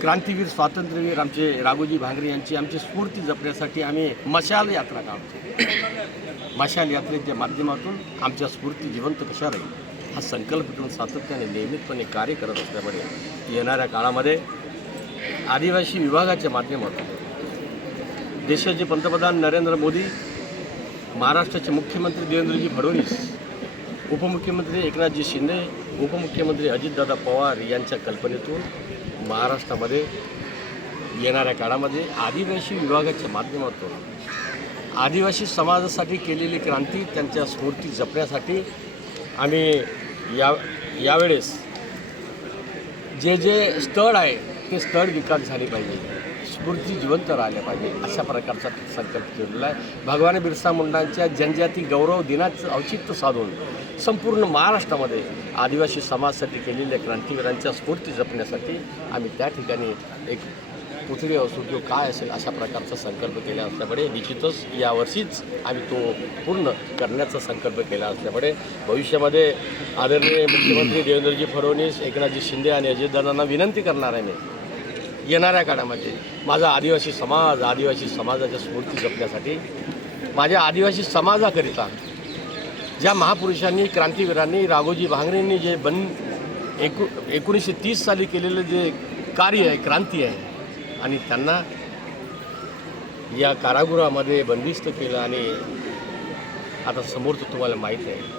क्रांतीवीर स्वातंत्र्यवीर आमचे राघोजी भांगरे यांची आमची स्फूर्ती जपण्यासाठी आम्ही मशाल यात्रा काढतो। मशाल यात्रेच्या माध्यमातून आमच्या स्फूर्ती जिवंत कशा राहील हा संकल्प घेऊन सातत्याने नियमितपणे कार्य करत असल्यामुळे येणाऱ्या काळामध्ये आदिवासी विभागाच्या माध्यमातून देशाचे पंतप्रधान नरेंद्र मोदी, महाराष्ट्राचे मुख्यमंत्री देवेंद्रजी फडणवीस, उपमुख्यमंत्री एकनाथजी शिंदे, उपमुख्यमंत्री अजितदादा पवार यांच्या कल्पनेतून महाराष्ट्रामध्ये येणाऱ्या काळामध्ये आदिवासी विभागाच्या माध्यमातून आदिवासी समाजासाठी केलेली क्रांती, त्यांच्या स्फूर्ती जपण्यासाठी आम्ही यावेळेस जे स्थळ आहे ते स्थळ विकास झाले पाहिजे, स्फूर्ती जिवंत राहिल्या पाहिजे अशा प्रकारचा संकल्प केलेला आहे। भगवान बिरसा मुंडांच्या जनजाती गौरव दिनाचं औचित्य साधून संपूर्ण महाराष्ट्रामध्ये आदिवासी समाजासाठी केलेल्या क्रांतीवीरांच्या स्फूर्ती जपण्यासाठी आम्ही त्या ठिकाणी एक पुतळी असो किंवा काय असेल अशा प्रकारचा संकल्प केला असल्यामुळे निश्चितच यावर्षीच आम्ही तो पूर्ण करण्याचा संकल्प केला असल्यामुळे भविष्यामध्ये आदरणीय मुख्यमंत्री देवेंद्रजी फडणवीस, एकनाथजी शिंदे आणि अजितदादांना विनंती करणार आहे मी येणाऱ्या काळामध्ये माझा आदिवासी समाजाच्या स्फूर्ती जपण्यासाठी माझ्या आदिवासी समाजाकरिता ज्या महापुरुषांनी, क्रांतीवीरांनी, राघोजी भांगरेंनी जे 1930 साली केलेलं जे कार्य आहे, क्रांती आहे आणि त्यांना या कारागृहामध्ये बंदिस्त केलं आणि आता समोर तर तुम्हाला माहीत आहे